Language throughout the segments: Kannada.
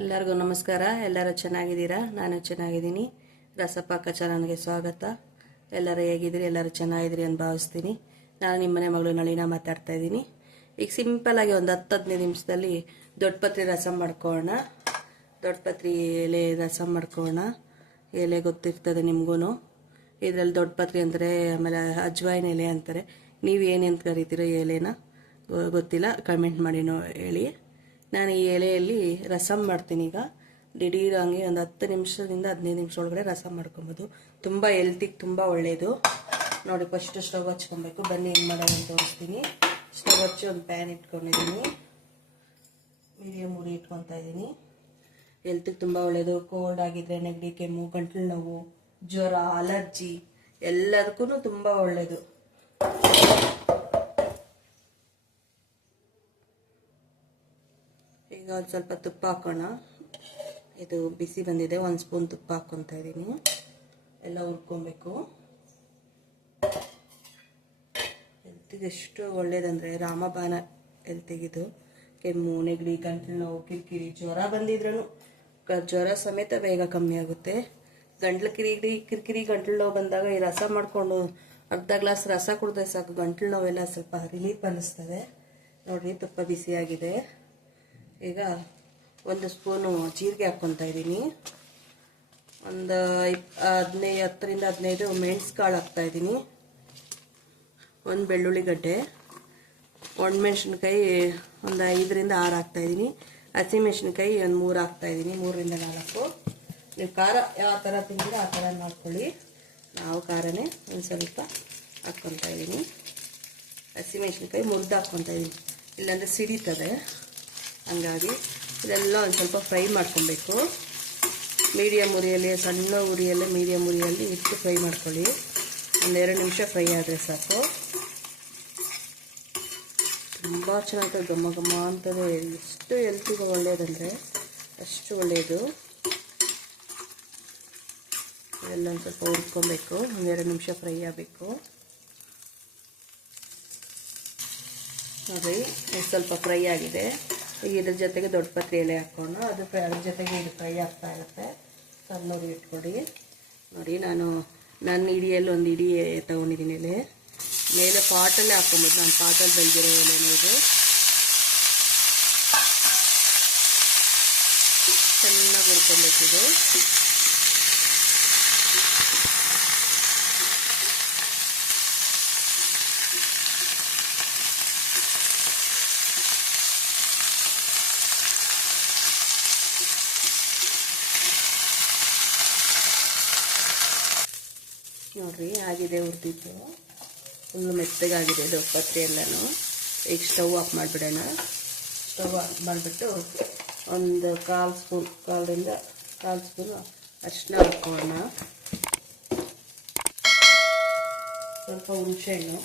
ಎಲ್ಲರಿಗೂ ನಮಸ್ಕಾರ. ಎಲ್ಲರೂ ಚೆನ್ನಾಗಿದ್ದೀರಾ? ನಾನು ಚೆನ್ನಾಗಿದ್ದೀನಿ. ರಸಪಾಕ ಚಾನಲ್ಗೆ ಸ್ವಾಗತ. ಎಲ್ಲರೂ ಹೇಗಿದ್ದೀರಿ? ಎಲ್ಲರೂ ಚೆನ್ನಾಗಿದ್ದೀರಿ ಅಂತ ಭಾವಿಸ್ತೀನಿ. ನಾನು ನಿಮ್ಮನೆ ಮಗಳು ನಳಿನ ಮಾತಾಡ್ತಾ ಇದ್ದೀನಿ. ಈಗ ಸಿಂಪಲ್ಲಾಗಿ ಒಂದು ಹತ್ತು ಹದಿನೈದು ನಿಮಿಷದಲ್ಲಿ ದೊಡ್ಡಪತ್ರಿ ರಸಂ ಮಾಡ್ಕೊಳ್ಳೋಣ. ದೊಡ್ಡ ಪತ್ರಿ ಎಲೆ ರಸಂ ಮಾಡ್ಕೋಣ ಎಲೆ ಗೊತ್ತಿರ್ತದೆ ನಿಮಗೂ ಇದರಲ್ಲಿ ದೊಡ್ಡಪತ್ರಿ ಅಂತಾರೆ ಆಮೇಲೆ ಅಜ್ವಾಯಿನ ಎಲೆ ಅಂತಾರೆ. ನೀವು ಏನೇನು ಕರಿತೀರೋ ಎಲೆನ ಗೊತ್ತಿಲ್ಲ? ಕಮೆಂಟ್ ಮಾಡಿ ಹೇಳಿ. ನಾನು ಈ ಎಲೆಯಲ್ಲಿ ರಸಂ ಮಾಡ್ತೀನಿ ಈಗ. ದಿಢೀರ್ ಹಂಗೆ ಒಂದು ಹತ್ತು ನಿಮಿಷದಿಂದ ಹದಿನೈದು ನಿಮಿಷ ಒಳಗಡೆ ರಸ ಮಾಡ್ಕೊಬೋದು. ತುಂಬ ಹೆಲ್ತಿಗೆ ತುಂಬ ಒಳ್ಳೆಯದು ನೋಡಿ ಫಸ್ಟ್ ಸ್ಟವ್ ಹಚ್ಕೊಬೇಕು. ಬನ್ನಿ, ಏನು ಮಾಡೋದು ಅಂತ ತೋರಿಸ್ತೀನಿ. ಸ್ಟವ್ ಹಚ್ಚಿ ಒಂದು ಪ್ಯಾನ್ ಇಟ್ಕೊಂಡಿದ್ದೀನಿ. ಮೀಡಿಯಮ್ ಉರಿ ಇಟ್ಕೊತಾ ಇದ್ದೀನಿ. ಹೆಲ್ತಿಗೆ ತುಂಬ ಒಳ್ಳೆಯದು ಕೋಲ್ಡ್ ಆಗಿದ್ರೆ ನೆಗಡಿ, ಕೆಮ್ಮು, ಗಂಟಲು ನೋವು, ಜ್ವರ ಅಲರ್ಜಿ ಎಲ್ಲದಕ್ಕೂ ತುಂಬ ಒಳ್ಳೆಯದು ಈಗ ಒಂದು ಸ್ವಲ್ಪ ತುಪ್ಪ ಹಾಕೋಣ. ಇದು ಬಿಸಿ ಬಂದಿದೆ, ಒಂದು ಸ್ಪೂನ್ ತುಪ್ಪ ಹಾಕ್ಕೊತಾ ಇದ್ದೀನಿ. ಎಲ್ಲ ಹುರ್ಕೊಬೇಕು. ಹೆಲ್ತಿಗೆ ಎಷ್ಟು ಒಳ್ಳೇದಂದರೆ ರಾಮಬಾನ ಹೆಲ್ತಿಗಿದು. ಕೆಮ್ಮು ನೆಗಡಿ ಗಂಟಲು ನೋವು, ಕಿರಿಕಿರಿ, ಜ್ವರ ಬಂದಿದ್ರೂ ಜ್ವರ ಸಮೇತ ಬೇಗ ಕಮ್ಮಿ ಆಗುತ್ತೆ. ಗಂಟ್ಲು ಕಿರಿಕಿರಿ ಕಿರಿಕಿರಿ, ಗಂಟ್ಲು ನೋವು ಬಂದಾಗ ಈ ರಸ ಮಾಡಿಕೊಂಡು ಅರ್ಧ ಗ್ಲಾಸ್ ರಸ ಕುಡಿದ್ರೆ ಸಾಕು. ಗಂಟ್ಲು ನೋವೆಲ್ಲ ಸ್ವಲ್ಪ ರಿಲೀಫ್ ಅನ್ನಿಸ್ತದೆ. ನೋಡಿರಿ, ತುಪ್ಪ ಬಿಸಿಯಾಗಿದೆ. ಈಗ ಒಂದು ಸ್ಪೂನು ಜೀರಿಗೆ ಹಾಕ್ಕೊತಾ ಇದ್ದೀನಿ. ಒಂದು ಇಪ್ ಹದಿನೈದು ಹತ್ತರಿಂದ ಹದಿನೈದು ಮೆಣಸು ಕಾಳು ಹಾಕ್ತಾ ಇದ್ದೀನಿ. ಒಂದು ಬೆಳ್ಳುಳ್ಳಿ ಗಡ್ಡೆ ಒಣಮೆಣ್ಸಿನ್ಕಾಯಿ ಒಂದು ಐದರಿಂದ ಆರು ಹಾಕ್ತಾ ಇದ್ದೀನಿ. ಹಸಿಮೆಣ್ಸಿನ್ಕಾಯಿ ಒಂದು ಮೂರು ಹಾಕ್ತಾ ಇದ್ದೀನಿ, ಮೂರರಿಂದ ನಾಲ್ಕು. ನೀವು ಖಾರ ಯಾವ ಥರ ತಿಂತೀರ ಆ ಥರ ಮಾಡ್ಕೊಳ್ಳಿ. ನಾವು ಖಾರನೇ ಒಂದು ಸ್ವಲ್ಪ ಹಾಕ್ಕೊತಾ ಇದ್ದೀನಿ. ಹಸಿಮೆಣ್ಸಿನ್ಕಾಯಿ ಮುರಿದು ಹಾಕ್ಕೊತಾ ಇದ್ದೀನಿ. ಇಲ್ಲಾಂದರೆ ಸಿಡಿತದೆ. ಹಂಗಾಗಿ ಇದೆಲ್ಲ ಒಂದು ಸ್ವಲ್ಪ ಫ್ರೈ ಮಾಡ್ಕೊಬೇಕು. ಮೀಡಿಯಮ್ ಉರಿಯಲ್ಲಿ, ಸಣ್ಣ ಉರಿಯಲ್ಲೇ ಮೀಡಿಯಮ್ ಉರಿಯಲ್ಲಿ ಇಟ್ಟು ಫ್ರೈ ಮಾಡ್ಕೊಳ್ಳಿ. ಒಂದೆರಡು ನಿಮಿಷ ಫ್ರೈ ಆದರೆ ಸಾಕು. ತುಂಬ ಚೆನ್ನಾಗಿ ಘಮ ಘಮ ಅಂತದೆ. ಎಷ್ಟು ಹೆಲ್ತಿಗೆ ಒಳ್ಳೆಯದಂದರೆ ಅಷ್ಟು ಒಳ್ಳೆಯದು ಇದೆಲ್ಲ ಒಂದು ಸ್ವಲ್ಪ ಹುರ್ಕೊಬೇಕು. ಒಂದೆರಡು ನಿಮಿಷ ಫ್ರೈ ಆಗಬೇಕು. ನೋಡಿ ಸ್ವಲ್ಪ ಫ್ರೈ ಆಗಿದೆ. ಈಗ ಇದ್ರ ಜೊತೆಗೆ ದೊಡ್ಡ ಪತ್ರಿ ಎಲೆ ಹಾಕ್ಕೊಂಡು ಅದು ಅದ್ರ ಜೊತೆಗೆ ಇದು ಫ್ರೈ ಆಗ್ತಾ ಇರುತ್ತೆ. ಸಣ್ಣೂರು ಇಟ್ಕೊಡಿ. ನೋಡಿ, ನಾನು ನನ್ನ ಇಡಿಯಲ್ಲಿ ಒಂದು ಇಡಿ ತೊಗೊಂಡಿದ್ದೀನಿ ಎಲೆ. ಮೇಲೆ ಪಾಟಲ್ಲೇ ಹಾಕ್ಕೊಂಬೋದು ನಾನು ಪಾಟಲ್ಲಿ ಬೆಳೆದಿರೋ ಎಲೆನೇ ಇದು. ಚೆನ್ನಾಗಿ ಹುರ್ಕೊಬೇಕಿದು ನೋಡ್ರಿ, ಆಗಿದೆ ಹುರಿದಿದ್ದು ಫುಲ್ಲು ಮೆತ್ತಗಾಗಿದೆ ಇದು ಎಲ್ಲಾನು. ಈಗ ಸ್ಟವ್ ಆಫ್ ಮಾಡಿಬಿಡೋಣ. ಸ್ಟವ್ ಆಫ್ ಮಾಡಿಬಿಟ್ಟು ಒಂದು ಕಾಲು ಸ್ಪೂನ್ ಕಾಲಿಂದ ಕಾಲು ಸ್ಪೂನು ಅರಿಶಿನ ಹಾಕೋಣ. ಸ್ವಲ್ಪ ಹುಣಸೆಹಣ್ಣು.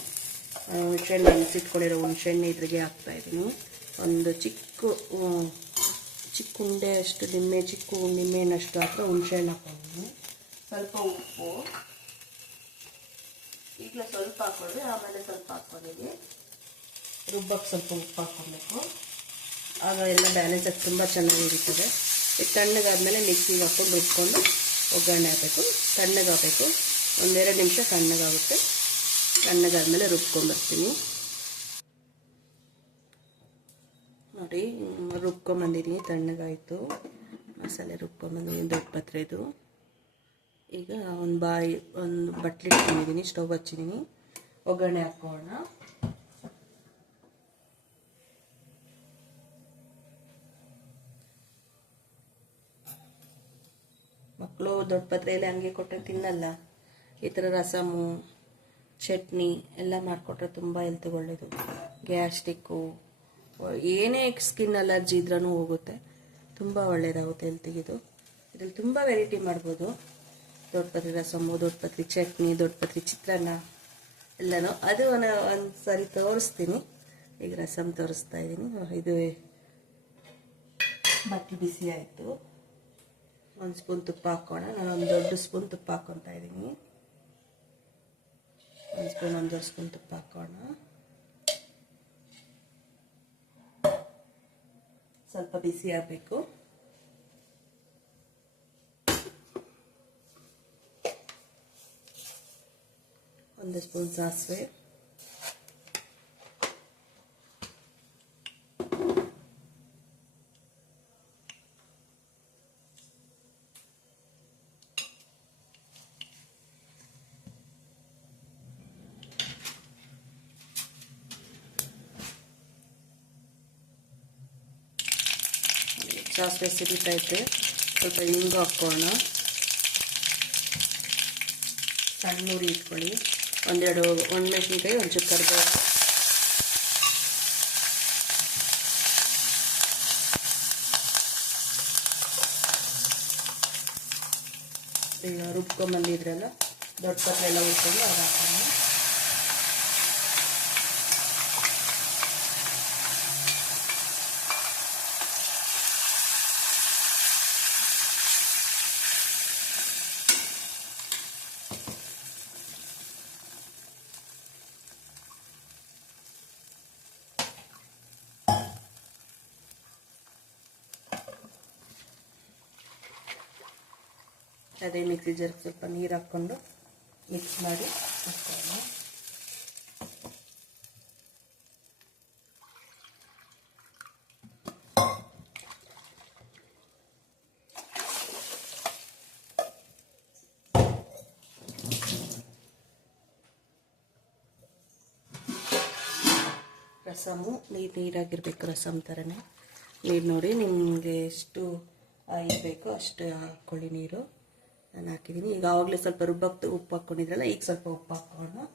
ಹುಣಸೆಹಣ್ಣು ನೆನೆಸಿಟ್ಕೊಂಡಿರೋ ಹುಣಸೆಹಣ್ಣು ಇದ್ರಿಗೆ ಹಾಕ್ತಾಯಿದ್ದೀನಿ ಒಂದು ಚಿಕ್ಕ ಚಿಕ್ಕ ಉಂಡೆ ಅಷ್ಟು, ನಿಮ್ಮೆ ಚಿಕ್ಕ ನಿಮ್ಮೆನಷ್ಟು ಹಾಕ್ರೆ ಹುಣಸೆಹಣ್ಣು ಹಾಕೊಂಡಿದ್ದೀನಿ ಸ್ವಲ್ಪ ಉಪ್ಪು. ಈಗಲೇ ಸ್ವಲ್ಪ ಹಾಕ್ಕೊಂಡ್ರೆ ಆಮೇಲೆ ಸ್ವಲ್ಪ ಹಾಕ್ಕೊಂಡಿದ್ವಿ. ರುಬ್ಬಕ್ಕೆ ಸ್ವಲ್ಪ ಉಪ್ಪು ಹಾಕ್ಕೊಬೇಕು. ಆಗ ಎಲ್ಲ ಬ್ಯಾಲೆನ್ಸ್ ಆಗಿ ತುಂಬ ಚೆನ್ನಾಗಿ ಇರ್ತದೆ ಇದು ತಣ್ಣಗಾದ್ಮೇಲೆ ಮಿಕ್ಸಿಗೆ ಹಾಕ್ಕೊಂಡು ರುಬ್ಕೊಂಡು ಒಗ್ಗರಣೆ ಹಾಕಬೇಕು. ತಣ್ಣಗಾಗಬೇಕು ಒಂದೆರಡು ನಿಮಿಷ ತಣ್ಣಗಾಗುತ್ತೆ. ತಣ್ಣಗಾದ್ಮೇಲೆ ರುಬ್ಕೊಂಬರ್ತೀನಿ ನೋಡಿ ರುಬ್ಕೊಂಬಂದಿದ್ದೀನಿ ತಣ್ಣಗಾಯಿತು. ಮಸಾಲೆ ರುಬ್ಕೊಂಬಂದಿದ್ದೀನಿ ದೊಡ್ಡ ಪತ್ರೆದು ಈಗ ಒಂದು ಬಾಯಿ, ಒಂದು ಬಟ್ಲಿ ಇಟ್ಕೊಂಡಿದ್ದೀನಿ ಸ್ಟವ್ ಹಚ್ಚಿದ್ದೀನಿ ಒಗ್ಗರಣೆ ಹಾಕೋಣ. ಮಕ್ಕಳು ದೊಡ್ಡ ಪತ್ರೆಯಲ್ಲಿ ಹಂಗೆ ಕೊಟ್ಟರೆ ತಿನ್ನಲ್ಲ. ಈ ಥರ ರಸಮು, ಚಟ್ನಿ ಎಲ್ಲ ಮಾಡಿಕೊಟ್ರೆ ತುಂಬ ಹೆಲ್ತ್ಗೆ ಒಳ್ಳೆಯದು ಗ್ಯಾಸ್ಟಿಕ್ಕು, ಏನೇ ಸ್ಕಿನ್ ಅಲರ್ಜಿ ಇದ್ರೂ ಹೋಗುತ್ತೆ. ತುಂಬ ಒಳ್ಳೆಯದಾಗುತ್ತೆ ಹೆಲ್ತಿಗಿದು ಇದ್ರಲ್ಲಿ ತುಂಬ ವೆರೈಟಿ ಮಾಡ್ಬೋದು. ದೊಡ್ಡ ಪತ್ರಿ ರಸಮ್ಮು ದೊಡ್ಡ ಪತ್ರಿ ಚಟ್ನಿ ದೊಡ್ಡ ಪತ್ರಿ ಚಿತ್ರಾನ್ನ ಎಲ್ಲನೂ ಅದು ಒಂದು ಸಾರಿ ತೋರಿಸ್ತೀನಿ. ಈಗ ರಸಮ್ ತೋರಿಸ್ತಾ ಇದ್ದೀನಿ ಇದು ಬಟ್ಟೆ ಬಿಸಿ ಆಯಿತು. ಒಂದು ಸ್ಪೂನ್ ತುಪ್ಪ ಹಾಕೋಣ. ನಾನು ಒಂದು ದೊಡ್ಡ ಸ್ಪೂನ್ ತುಪ್ಪ ಹಾಕೊತಾ ಇದ್ದೀನಿ ಒಂದು ಸ್ಪೂನ್ ಒಂದು ಸ್ಪೂನ್ ತುಪ್ಪ ಹಾಕೋಣ. ಸ್ವಲ್ಪ ಬಿಸಿ ಆಗಬೇಕು. ಒಂದು ಸ್ಪೂನ್ ಸಾಸಿವೆ ಸಾಸಿವೆ ಸಿಡಿತಾ ಇದ್ದೆ ಸ್ವಲ್ಪ ಹಿಂಗು ಹಾಕೋಣ ಸಣ್ಣ ಉರಿ ಇಟ್ಕೊಳ್ಳಿ ಒಂದೆರಡು ಒಣಮೆಣಸಿನ್ಕಾಯಿ ಒಂದು ಚೂರು ಕರಿಬೇವು. ರುಬ್ಕೊಂಬಂದಿದ್ರಲ್ಲ ದೊಡ್ಡ ಪತ್ರೆ ಎಲ್ಲ ಉಟ್ಕೊಂಡು ಅದು ಹಾಕೋಣ. ಅದೇ ಮಿಕ್ಸಿ ಸ್ವಲ್ಪ ನೀರು ಹಾಕ್ಕೊಂಡು ಮಿಕ್ಸ್ ಮಾಡಿ ಹಾಕೋಣ. ರಸಮು ನೀರು ನೀರಾಗಿರ್ಬೇಕು, ರಸಮ್ ಥರನೇ ನೀರು ನೋಡಿ ನಿಮಗೆ ಎಷ್ಟು ಆಯಿಲ್ ಬೇಕೋ ಅಷ್ಟು ಹಾಕ್ಕೊಳ್ಳಿ ನೀರು. ನಾನು ಹಾಕಿದ್ದೀನಿ ಈಗ ಆವಾಗಲೇ ಸ್ವಲ್ಪ ರುಬ್ಬಕ್ಕೆ ಉಪ್ಪು ಹಾಕ್ಕೊಂಡಿದ್ರಲ್ಲ ಈಗ ಸ್ವಲ್ಪ ಉಪ್ಪು ಹಾಕೋಣ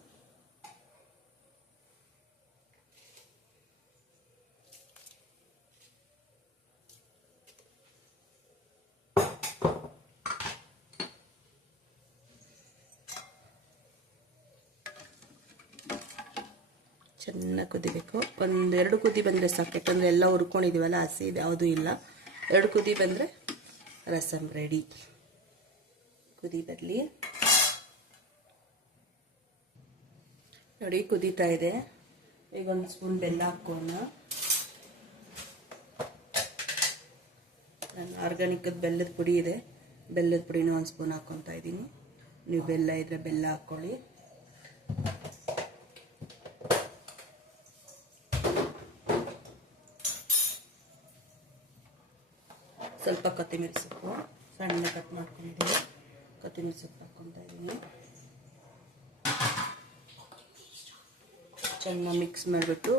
ಚೆನ್ನಾಗಿ ಕುದಿಬೇಕು. ಒಂದು ಎರಡು ಕುದಿ ಬಂದರೆ ಸಾಕು, ಯಾಕಂದರೆ ಎಲ್ಲ ಹುರ್ಕೊಂಡಿದ್ದೀವಲ್ಲ ಹಸಿ ಯಾವುದೂ ಇಲ್ಲ. ಎರಡು ಕುದಿ ಬಂದರೆ ರಸಮ್ ರೆಡಿ ಕುದಿ ಬರಲಿ. ನೋಡಿ, ಕುದೀತಾ ಇದೆ. ಈಗ ಒಂದು ಸ್ಪೂನ್ ಬೆಲ್ಲ ಹಾಕೋಣ. ನಾನು ಆರ್ಗ್ಯಾನಿಕದ ಬೆಲ್ಲದ ಪುಡಿ ಇದೆ. ಬೆಲ್ಲದ ಪುಡಿನ ಒಂದು ಸ್ಪೂನ್ ಹಾಕ್ಕೊತಾ ಇದ್ದೀನಿ. ನೀವು ಬೆಲ್ಲ ಇದ್ರೆ ಬೆಲ್ಲ ಹಾಕ್ಕೊಳ್ಳಿ ಸ್ವಲ್ಪ ಕೊತ್ತಂಬರಿ ಸೊಪ್ಪು ಸಣ್ಣ ಕಟ್ ಮಾಡ್ಕೊಂಡಿದ್ದೀನಿ. ಕೊತ್ತಂಬರಿ ಸೊಪ್ಪು ಹಾಕ್ಕೊತಾ ಇದ್ದೀನಿ ಚೆನ್ನಾಗಿ ಮಿಕ್ಸ್ ಮಾಡಿಬಿಟ್ಟು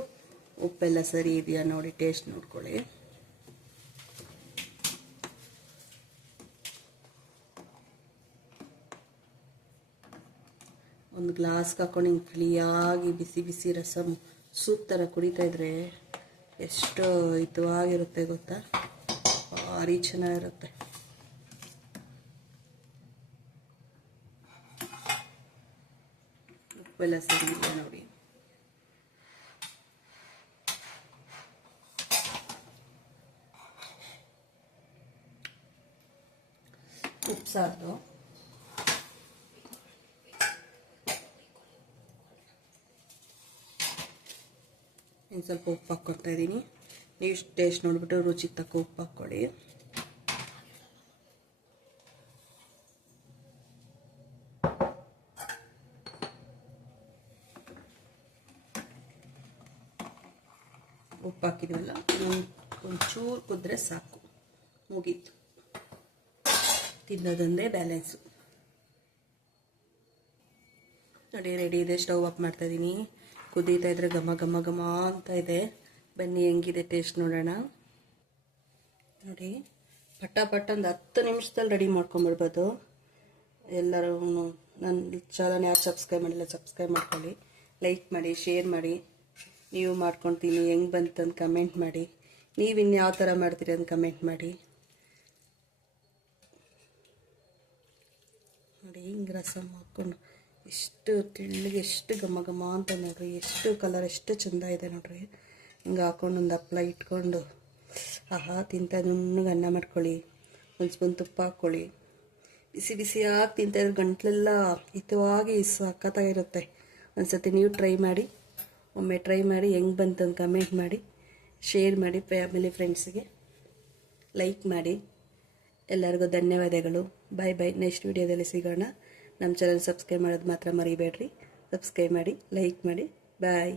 ಉಪ್ಪೆಲ್ಲ ಸರಿ ಇದೆಯಾ ನೋಡಿ ಟೇಸ್ಟ್ ನೋಡ್ಕೊಳ್ಳಿ. ಒಂದು ಗ್ಲಾಸ್ಗೆ ಹಾಕೊಂಡು ಹಿಂಗೆ ಕ್ಲಿಯಾಗಿ ಬಿಸಿ ಬಿಸಿ ರಸಮ್ ಸೂಪ್ ಥರ ಕುಡಿತಾ ಇದ್ರೆ ಎಷ್ಟು ಹಿತವಾಗಿರುತ್ತೆ ಗೊತ್ತಾ? ಭಾರಿ ಚೆನ್ನಾಗಿರುತ್ತೆ. ಉಪ್ಪೆಲ್ಲ ಸರಿ ಇದೆ ನೋಡಿ ಉಪ್ಪು ಸಾರು ಇನ್ನು ಸ್ವಲ್ಪ ಉಪ್ಪು ಹಾಕ್ಕೊತಾ ಇದ್ದೀನಿ. ನೀವು ಟೇಸ್ಟ್ ನೋಡಿಬಿಟ್ಟು ರುಚಿಗೆ ತಕ್ಕ ಉಪ್ಪು ಹಾಕ್ಕೊಳ್ಳಿ ಉಪ್ಪು ಹಾಕಿದ್ವಲ್ಲ ಒಂಚೂರು ಕುದ್ರೆ ಸಾಕು. ಮುಗೀತು. ತಿನ್ನೋದೊಂದೇ ಬ್ಯಾಲೆನ್ಸು. ನೋಡಿ ರೆಡಿ ಇದೆ. ಸ್ಟವ್ ಆಫ್ ಮಾಡ್ತಾ ಇದ್ದೀನಿ ಕುದೀತಾ ಇದ್ರೆ ಘಮ ಘಮ ಘಮ ಅಂತ ಇದೆ. ಬನ್ನಿ, ಹೆಂಗಿದೆ ಟೇಸ್ಟ್ ನೋಡೋಣ. ನೋಡಿ ಪಟ್ಟ ಪಟ್ಟ ಒಂದು ಹತ್ತು ನಿಮಿಷದಲ್ಲಿ ರೆಡಿ ಮಾಡ್ಕೊಂಬಿಡ್ಬೋದು ಎಲ್ಲರೂ ನನ್ನ ಚಾನಲ್ ಯಾರು ಸಬ್ಸ್ಕ್ರೈಬ್ ಮಾಡಿಲ್ಲ ಸಬ್ಸ್ಕ್ರೈಬ್ ಮಾಡ್ಕೊಳ್ಳಿ. ಲೈಕ್ ಮಾಡಿ ಶೇರ್ ಮಾಡಿ. ನೀವು ಮಾಡ್ಕೊಳ್ತೀನಿ ಹೆಂಗೆ ಬಂತಂದು ಕಮೆಂಟ್ ಮಾಡಿ. ನೀವು ಇನ್ಯಾವ ಯಾವ ಥರ ಮಾಡ್ತೀರಿ ಅಂತ ಕಮೆಂಟ್ ಮಾಡಿ. ನೋಡಿ, ಹಿಂಗೆ ರಸಮ್ ಹಾಕ್ಕೊಂಡು ಎಷ್ಟು ತೆಳ್ಳಗೆ ಎಷ್ಟು ಘಮ ಘಮ ಅಂತ ನೋಡ್ರಿ, ಎಷ್ಟು ಕಲರ್ ಎಷ್ಟು ಚೆಂದ ಇದೆ ನೋಡ್ರಿ. ಹಿಂಗೆ ಹಾಕೊಂಡು ಒಂದು ಹಪ್ಪಳ ಇಟ್ಕೊಂಡು, ಆಹಾ, ತಿಂತ ನುಣ್ಣಗೆ ಅನ್ನ ಮಾಡ್ಕೊಳ್ಳಿ ಒಂದು ಸ್ಪೂನ್ ತುಪ್ಪ ಹಾಕ್ಕೊಳ್ಳಿ. ಬಿಸಿ ಬಿಸಿಯಾಗಿ ತಿಂತ ಗಂಟ್ಲೆಲ್ಲ ಹಿತವಾಗಿ ಸಖತ್ತಾಗಿರುತ್ತೆ ಒಂದ್ಸತಿ ನೀವು ಟ್ರೈ ಮಾಡಿ. ಒಮ್ಮೆ ಟ್ರೈ ಮಾಡಿ, ಹೆಂಗೆ ಬಂತಂದು ಕಮೆಂಟ್ ಮಾಡಿ ಶೇರ್ ಮಾಡಿ ಫ್ಯಾಮಿಲಿ ಫ್ರೆಂಡ್ಸ್ಗೆ ಲೈಕ್ ಮಾಡಿ. ಎಲ್ಲರಿಗೂ ಧನ್ಯವಾದಗಳು. ಬಾಯ್ ಬಾಯ್ ನೆಕ್ಸ್ಟ್ ವಿಡಿಯೋದಲ್ಲಿ ಸಿಗೋಣ. ನಮ್ಮ ಚಾನಲ್ ಸಬ್ಸ್ಕ್ರೈಬ್ ಮಾಡೋದು ಮಾತ್ರ ಮರಿಬೇಡ್ರಿ. ಸಬ್ಸ್ಕ್ರೈಬ್ ಮಾಡಿ ಲೈಕ್ ಮಾಡಿ. ಬಾಯ್